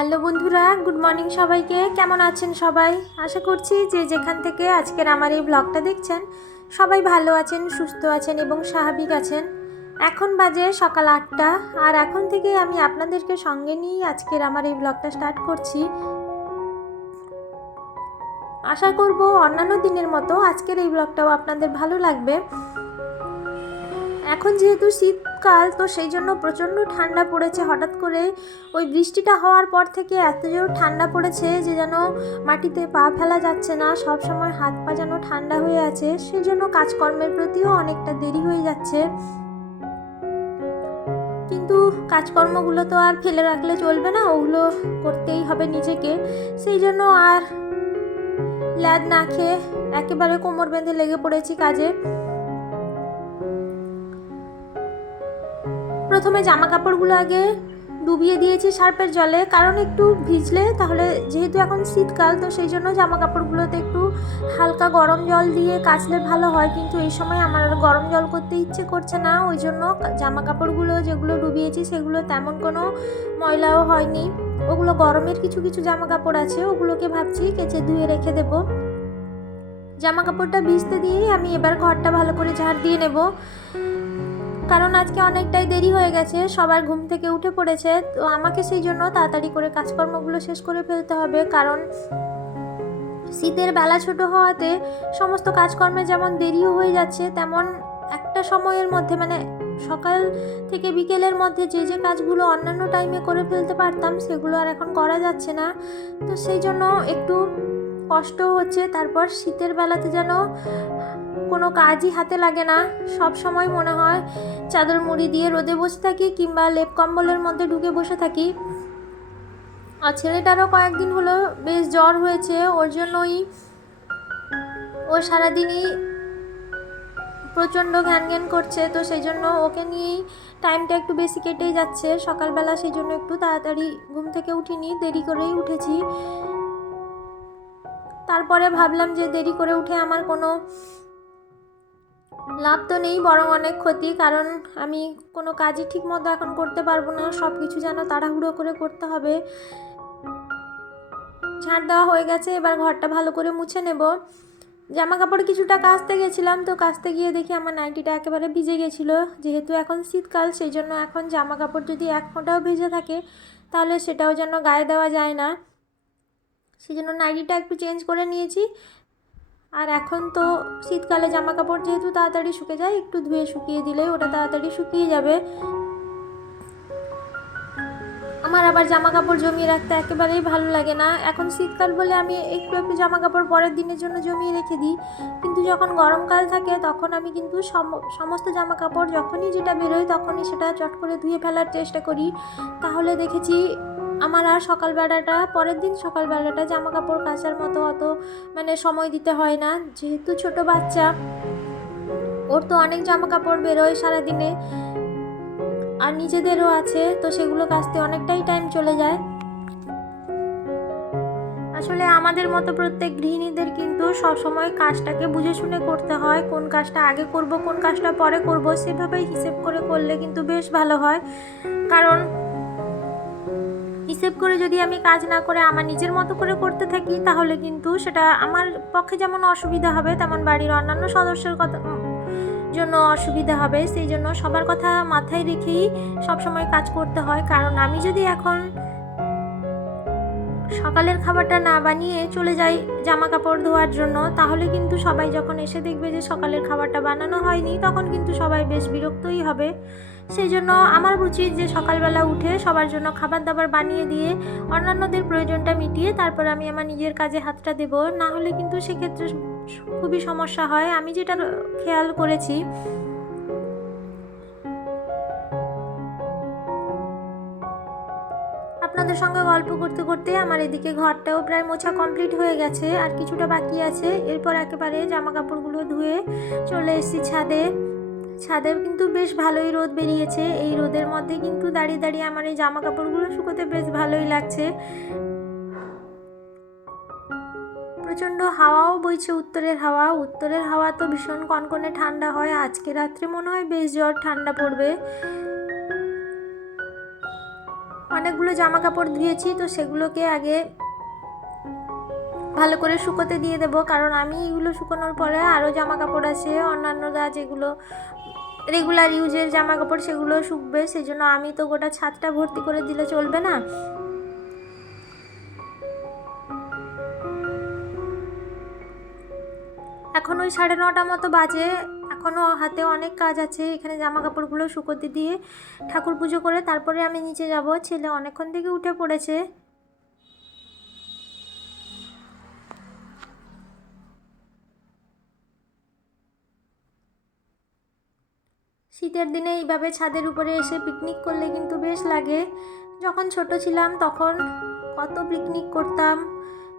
Hello বন্ধুরা, good morning সবাইকে। কেমন আছেন সবাই? আশা করছি যে যেখান থেকে আজকের আমার এই ব্লগটা দেখছেন, সবাই ভালো আছেন, সুস্থ আছেন এবং স্বাভাবিক আছেন। এখন বাজে সকাল আটটা, আর এখন থেকে আমি আপনাদেরকে সঙ্গে নিয়েই আজকের আমার এই ব্লগটা স্টার্ট করছি। আশা করব অন্যান্য দিনের মতো আজকের এই ব্লগটাও আপনাদের ভালো লাগবে। এখন যেহেতু শীতকাল, তো সেই জন্য প্রচণ্ড ঠান্ডা পড়েছে। হঠাৎ করে ওই বৃষ্টিটা হওয়ার পর থেকে এত জোর ঠান্ডা পড়েছে যে যেন মাটিতে পা ফেলা যাচ্ছে না। সব সময় হাত পা যেন ঠান্ডা হয়ে আছে। সেই জন্য কাজকর্মের প্রতিও অনেকটা দেরি হয়ে যাচ্ছে। কিন্তু কাজকর্মগুলো তো আর ফেলে রাখলে চলবে না। ওগুলো করতেই হবে নিজেকে। সেই জন্য আর ল্যাদ না খেয়ে একেবারে কোমর বেঁধে লেগে পড়েছি কাজে। প্রথমে জামা কাপড়গুলো আগে ডুবিয়ে দিয়েছি সার্পের জলে, কারণ একটু ভিজলে তাহলে যেহেতু এখন শীতকাল, তো সেই জন্য জামা কাপড়গুলোতে একটু হালকা গরম জল দিয়ে কাচলে ভালো হয়। কিন্তু এই সময় আমার আর গরম জল করতে ইচ্ছে করছে না, ওই জন্য জামা কাপড়গুলো যেগুলো ডুবিয়েছি সেগুলো তেমন কোনো ময়লাও হয়নি। ওগুলো গরমের কিছু কিছু জামা কাপড় আছে, ওগুলোকে ভাবছি কেচে ধুয়ে রেখে দেব। জামা কাপড়টা ভিজতে দিয়েই আমি এবার ঘরটা ভালো করে ঝাড় দিয়ে নেব। কারণ আজকে অনেকটাই দেরি হয়ে গেছে, সবার ঘুম থেকে উঠে পড়েছে, তো আমাকে সেই জন্য তাড়াতাড়ি করে কাজকর্মগুলো শেষ করে ফেলতে হবে। কারণ শীতের বেলা ছোট হওয়াতে সমস্ত কাজকর্মে যেমন দেরিও হয়ে যাচ্ছে, তেমন একটা সময়ের মধ্যে মানে সকাল থেকে বিকেলের মধ্যে যে যে কাজগুলো অন্যান্য টাইমে করে ফেলতে পারতাম, সেগুলো আর এখন করা যাচ্ছে না। তো সেই জন্য একটু কষ্টও হচ্ছে, তারপর শীতের বেলাতে যেন কোনো কাজই হাতে লাগে না। সব সময় মনে হয় চাদর মুড়ি দিয়ে রোদে বসে থাকি কিংবা লেপ কম্বলের মধ্যে ঢুকে বসে থাকি। আর ছেলেটারও কয়েকদিন হলো বেশ জ্বর হয়েছে, ওর জন্যই ও সারাদিনই প্রচণ্ড ঘ্যান ঘ্যান করছে, তো সেই জন্য ওকে নিয়েই টাইমটা একটু বেশি কেটেই যাচ্ছে। সকালবেলা সেই জন্য একটু তাড়াতাড়ি ঘুম থেকে উঠিনি, দেরি করেই উঠেছি। তারপরে ভাবলাম যে দেরি করে উঠে আমার কোনো লাভ তো নেই, বরং অনেক ক্ষতি, কারণ আমি কোনো কাজই ঠিক মতো এখন করতে পারব না। সব কিছু যেন তাড়াহুড়ো করে করতে হবে। ঝাঁট দেওয়া হয়ে গেছে, এবার ঘরটা ভালো করে মুছে নেব। জামা কাপড় কিছুটা কাচতে গেছিলাম, তো কাচতে গিয়ে দেখি আমার নাইটিটা একেবারে ভিজে গেছিল। যেহেতু এখন শীতকাল সেই জন্য এখন জামা কাপড় যদি এক ফোঁটাও ভেজে থাকে, তাহলে সেটাও যেন গায়ে দেওয়া যায় না। সেই জন্য নাইটিটা একটু চেঞ্জ করে নিয়েছি। আর এখন তো শীতকালে জামা কাপড় যেহেতু তাড়াতাড়ি শুকে যায়, একটু ধুয়ে শুকিয়ে দিলেই ওটা তাড়াতাড়ি শুকিয়ে যাবে। আমার আবার জামা কাপড় জমিয়ে রাখতে একেবারেই ভালো লাগে না। এখন শীতকাল বলে আমি একটু একটু জামা কাপড় পরের দিনের জন্য জমিয়ে রেখে দিই। কিন্তু যখন গরমকাল থাকে, তখন আমি কিন্তু সমস্ত জামা কাপড় যখনই যেটা বেরোয় তখনই সেটা চট করে ধুয়ে ফেলার চেষ্টা করি। তাহলে দেখেছি আমার আর সকালবেলাটা, পরের দিন সকালবেলাটা জামা কাপড় কাচার মতো অত মানে সময় দিতে হয় না। যেহেতু ছোট বাচ্চা, ওর তো অনেক জামা কাপড় বেরোয় সারাদিনে। আর নিজেদেরও আছে, তো সেগুলো কাচতে অনেকটাই টাইম চলে যায়। আসলে আমাদের মতো প্রত্যেক গৃহিণীদের কিন্তু সবসময় কাজটাকে বুঝে শুনে করতে হয়, কোন কাজটা আগে করব, কোন কাজটা পরে করব, সেভাবেই হিসেব করে করলে কিন্তু বেশ ভালো হয়। কারণ হিসেব করে যদি আমি কাজ না করে আমার নিজের মতো করে করতে থাকি, তাহলে কিন্তু সেটা আমার পক্ষে যেমন অসুবিধা হবে, তেমন বাড়ির অন্যান্য সদস্যের কথা জন্য অসুবিধা হবে। সেই জন্য সবার কথা মাথায় রেখেই সবসময় কাজ করতে হয়। কারণ আমি যদি এখন সকালের খাবারটা না বানিয়ে চলে যাই জামা কাপড় ধোয়ার জন্য, তাহলে কিন্তু সবাই যখন এসে দেখবে যে সকালের খাবারটা বানানো হয়নি, তখন কিন্তু সবাই বেশ বিরক্তই হবে। সেই জন্য আমার উচিত যে সকালবেলা উঠে সবার জন্য খাবার দাবার বানিয়ে দিয়ে অন্যান্যদের প্রয়োজনটা মিটিয়ে তারপর আমি আমার নিজের কাজে হাতটা দেব, না হলে কিন্তু সেক্ষেত্রে খুবই সমস্যা হয়। আমি যেটা খেয়াল করেছি আপনাদের সঙ্গে গল্প করতে করতে আমার এদিকে ঘরটাও প্রায় মোছা কমপ্লিট হয়ে গেছে, আর কিছুটা বাকি আছে। এরপর একেবারে জামা কাপড়গুলো ধুয়ে চলে এসেছি ছাদে। ছাদে কিন্তু বেশ ভালোই রোদ বেরিয়েছে। এই রোদের মধ্যে কিন্তু দাঁড়িয়ে দাঁড়িয়ে আমার এই জামা কাপড়গুলো শুকোতে বেশ ভালোই লাগছে। প্রচণ্ড হাওয়াও বইছে উত্তরের হাওয়া। উত্তরের হাওয়া তো ভীষণ কনকনে ঠান্ডা হয়। আজকে রাত্রে মনে হয় বেশ জ্বর ঠান্ডা পড়বে। অনেকগুলো জামা কাপড় ধুয়েছি তো সেগুলোকে আগে ভালো করে শুকোতে দিয়ে দেবো। কারণ আমি এগুলো শুকোনোর পরে আরও জামা কাপড় আছে, অন্যান্য যা যেগুলো রেগুলার ইউজের জামা কাপড় সেগুলো শুকবে। সেই জন্য আমি তো গোটা ছাদটা ভর্তি করে দিলে চলবে না। এখন ওই সাড়ে নটা মতো বাজে। এখনও হাতে অনেক কাজ আছে। এখানে জামা কাপড়গুলো শুকোতে দিয়ে ঠাকুর পুজো করে তারপরে আমি নিচে যাব। ছেলে অনেকক্ষণ থেকে উঠে পড়েছে। শীতের দিনে এইভাবে ছাদের উপরে এসে পিকনিক করলে কিন্তু বেশ লাগে। যখন ছোট ছিলাম তখন কত পিকনিক করতাম।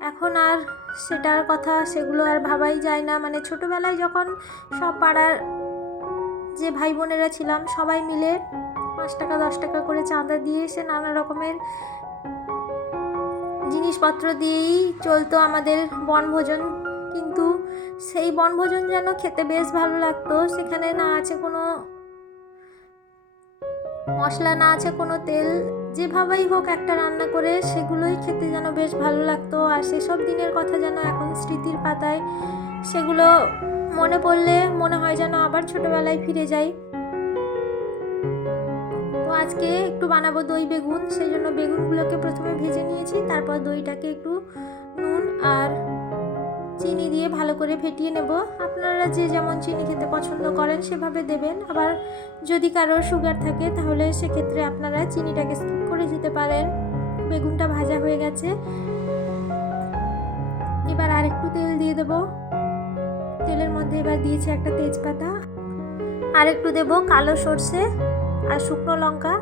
এখন আর সেটার কথা সেগুলো আর ভাবাই যায় না। মানে ছোটোবেলায় যখন সব পাড়ার যে ভাই বোনেরা ছিলাম, সবাই মিলে পাঁচ টাকা, দশ টাকা করে চাঁদা দিয়ে এসে নানা রকমের জিনিসপত্র দিয়েই চলতো আমাদের বনভোজন। কিন্তু সেই বনভোজন যেন খেতে বেশ ভালো লাগতো। সেখানে না আছে কোনো মশলা, না আছে কোনো তেল যেভাবেই হোক একটা রান্না করে সেগুলোই খেতে যেন বেশ ভালো লাগতো। আর সেসব দিনের কথা যেন এখন স্মৃতির পাতায়, সেগুলো মনে পড়লে মনে হয় যেন আবার ছোটবেলায় ফিরে যাই। তো আজকে একটু বানাবো দই বেগুন সেই জন্য বেগুনগুলোকে প্রথমে ভেজে নিয়েছি, তারপর দইটাকে একটু নুন আর চিনি দিয়ে ভালো করে ফেটিয়ে নেব। আপনারা যে যেমন চিনি খেতে পছন্দ করেন সেভাবে দেবেন। আবার যদি কারোর সুগার থাকে, তাহলে সেক্ষেত্রে আপনারা চিনিটাকে স্কিপ করে যেতে পারেন। বেগুনটা ভাজা হয়ে গেছে। এবার আর একটু তেল দিয়ে দেব। তেলের মধ্যে এবার দিয়েছি একটা তেজপাতা। আর একটু দেব কালো সর্ষে আর শুকনো লঙ্কা।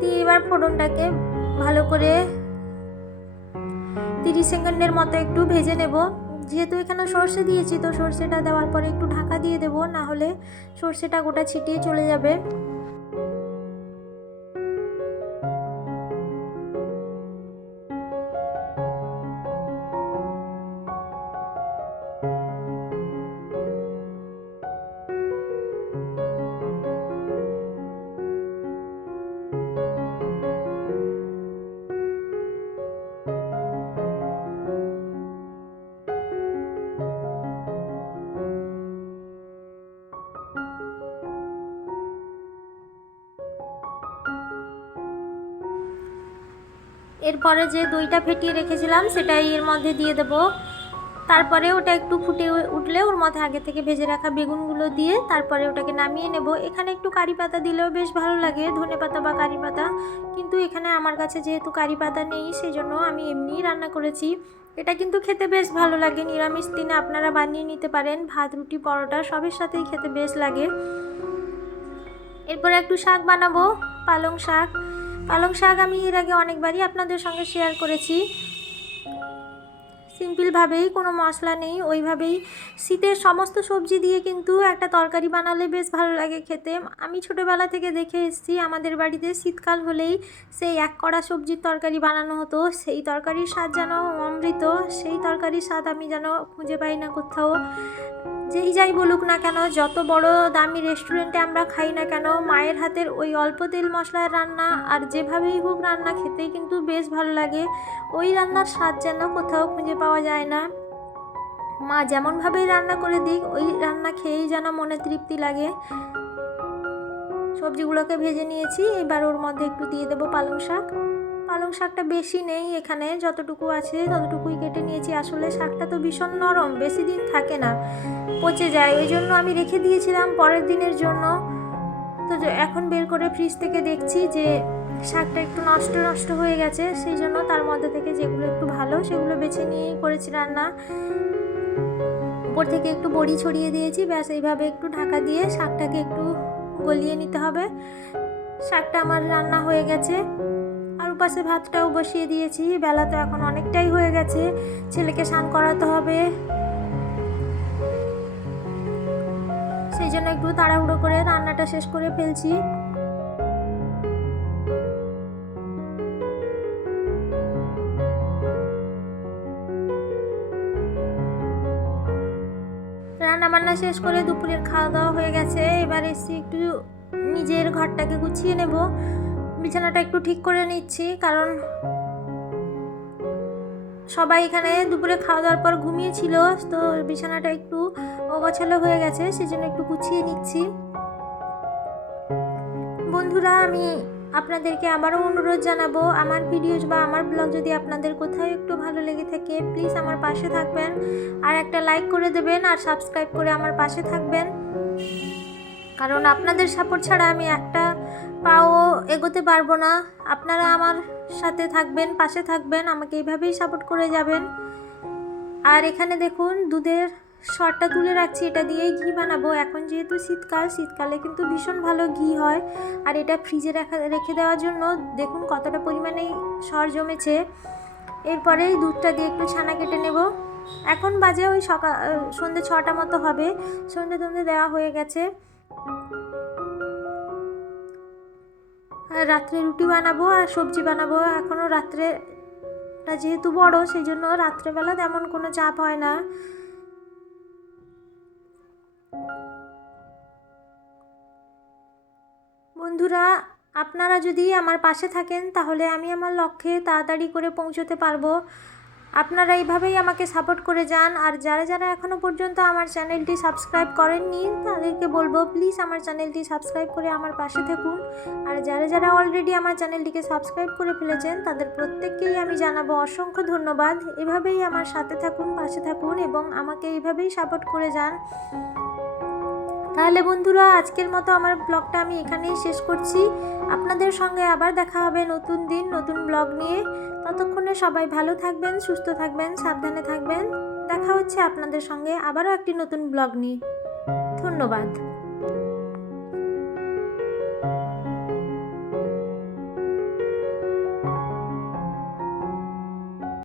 দিয়ে এবার ফোড়নটাকে ভালো করে তিরিশ সেকেন্ডের মতো একটু ভেজে নেব। যেহেতু এখানে সর্ষে দিয়েছি, তো সর্ষেটা দেওয়ার পরে একটু ঢাকা দিয়ে দেবো। না হলে সর্ষেটা গোটা ছিটিয়ে চলে যাবে। এরপরে যে দইটা ফেটিয়ে রেখেছিলাম সেটাই এর মধ্যে দিয়ে দেব। তারপরে ওটা একটু ফুটে উঠলে ওর মধ্যে আগে থেকে ভেজে রাখা বেগুনগুলো দিয়ে তারপরে ওটাকে নামিয়ে নেব। এখানে একটু কারি পাতা দিলেও বেশ ভালো লাগে, ধনে পাতা বা কারি পাতা। কিন্তু এখানে আমার কাছে যেহেতু কারি পাতা নেই সেই জন্য আমি এমনিই রান্না করেছি। এটা কিন্তু খেতে বেশ ভালো লাগে, নিরামিষ দিনে আপনারা বানিয়ে নিতে পারেন। ভাত, রুটি, পরোটা সবের সাথেই খেতে বেশ লাগে। এরপরে একটু শাক বানাবো, পালং শাক। পালং শাক আমি এর আগে অনেকবারই আপনাদের সঙ্গে শেয়ার করেছি। সিম্পলভাবেই কোনো মশলা নেই, ওইভাবেই শীতের সমস্ত সবজি দিয়ে কিন্তু একটা তরকারি বানালে বেশ ভালো লাগে খেতে। আমি ছোটোবেলা থেকে দেখে এসেছি, আমাদের বাড়িতে শীতকাল হলেই সেই এক কড়া সবজির তরকারি বানানো হতো। সেই তরকারির স্বাদ যেন অমৃত, সেই তরকারির স্বাদ আমি যেন খুঁজে পাই না কোথাও। যেই যাই বলুক না কেন, যত বড় দামি রেস্টুরেন্টে আমরা খাই না কেন, মায়ের হাতের ওই অল্প তেল মশলার রান্না আর যেভাবেই হোক রান্না খেতেই কিন্তু বেশ ভালো লাগে। ওই রান্নার স্বাদ যেন কোথাও খুঁজে পাওয়া যায় না। মা যেমনভাবেই রান্না করে দিক, ওই রান্না খেয়েই যেন মনে তৃপ্তি লাগে। সবজিগুলোকে ভেজে নিয়েছি, এবার ওর মধ্যে একটু দিয়ে দেবো পালং শাক। পালং শাকটা বেশি নেই এখানে, যতটুকু আছে ততটুকুই কেটে নিয়েছি। আসলে শাকটা তো ভীষণ নরম, বেশি দিন থাকে না, পচে যায়। ওই জন্য আমি রেখে দিয়েছিলাম পরের দিনের জন্য। তো এখন বের করে ফ্রিজ থেকে দেখছি যে শাকটা একটু নষ্ট নষ্ট হয়ে গেছে, সেই জন্য তার মধ্যে থেকে যেগুলো একটু ভালো সেগুলো বেছে নিয়েই করেছি রান্না। উপর থেকে একটু বড়ি ছড়িয়ে দিয়েছি, ব্যাস এইভাবে একটু ঢাকা দিয়ে শাকটাকে একটু গলিয়ে নিতে হবে। শাকটা আমার রান্না হয়ে গেছে। আর উপাসে ভাতটাও বসিয়ে দিয়েছি, বেলা তো এখন অনেকটাই হয়ে গেছে, ছেলেকে স্নান করাতে হবে। সেই জন্য একটু তাড়াহুড়ো করে রান্নাটা শেষ করে ফেলছি। শেষ করে দুপুরের খাওয়া দাওয়া হয়ে গেছে। এবার এসে একটু নিজের ঘরটাকে গুছিয়ে নেব। বিছানাটা একটু ঠিক করে নিচ্ছি, কারণ সবাই এখানে দুপুরে খাওয়া দাওয়ার পর ঘুমিয়েছিল, তো বিছানাটা একটু অগোছালো হয়ে গেছে, সেজন্য একটু গুছিয়ে নিচ্ছি। বন্ধুরা, আমি আপনাদেরকে আবারও অনুরোধ জানাব, আমার ভিডিওস বা আমার ব্লগ যদি আপনাদের কোথাও একটু ভালো লেগে থাকে প্লিজ আমার পাশে থাকবেন। আর একটা লাইক করে দেবেন আর সাবস্ক্রাইব করে আমার পাশে থাকবেন। কারণ আপনাদের সাপোর্ট ছাড়া আমি একটা পাও এগোতে পারব না। আপনারা আমার সাথে থাকবেন, পাশে থাকবেন, আমাকে এইভাবেই সাপোর্ট করে যাবেন। আর এখানে দেখুন, দুধের সরটা তুলে রাখছি, এটা দিয়েই ঘি বানাবো। এখন যেহেতু শীতকাল, শীতকালে কিন্তু ভীষণ ভালো ঘি হয়। আর এটা ফ্রিজে রাখা, রেখে দেওয়ার জন্য দেখুন কতটা পরিমাণে সর জমেছে। এরপরে দুধটা দিয়ে একটু ছানা কেটে নেব। এখন বাজে ওই সকাল সন্ধ্যে ছটা মতো হবে। সন্ধ্যে টন্ধে দেওয়া হয়ে গেছে। রাত্রে রুটি বানাবো আর সবজি বানাবো। এখনও রাত্রেটা যেহেতু বড়, সেই জন্য রাত্রেবেলা তেমন কোনো চাপ হয় না। বন্ধুরা, আপনারা যদি আমার পাশে থাকেন, তাহলে আমি আমার লক্ষ্যে তাড়াতাড়ি করে পৌঁছতে পারব। আপনারা এইভাবেই আমাকে সাপোর্ট করে যান। আর যারা যারা এখনও পর্যন্ত আমার চ্যানেলটি সাবস্ক্রাইব করেননি, তাদেরকে বলব প্লিজ আমার চ্যানেলটি সাবস্ক্রাইব করে আমার পাশে থাকুন। আর যারা যারা অলরেডি আমার চ্যানেলটিকে সাবস্ক্রাইব করে ফেলেছেন, তাদের প্রত্যেককেই আমি জানাব অসংখ্য ধন্যবাদ। এভাবেই আমার সাথে থাকুন, পাশে থাকুন এবং আমাকে এইভাবেই সাপোর্ট করে যান। তাহলে বন্ধুরা, আজকের মতো আমার ব্লগটা আমি এখানেই শেষ করছি। আপনাদের সঙ্গে আবার দেখা হবে নতুন দিন, নতুন ব্লগ নিয়ে। ততক্ষণে সবাই ভালো থাকবেন, সুস্থ থাকবেন, সাবধানে থাকবেন। দেখা হচ্ছে আপনাদের সঙ্গে আবারও একটি নতুন ব্লগ নিয়ে। ধন্যবাদ।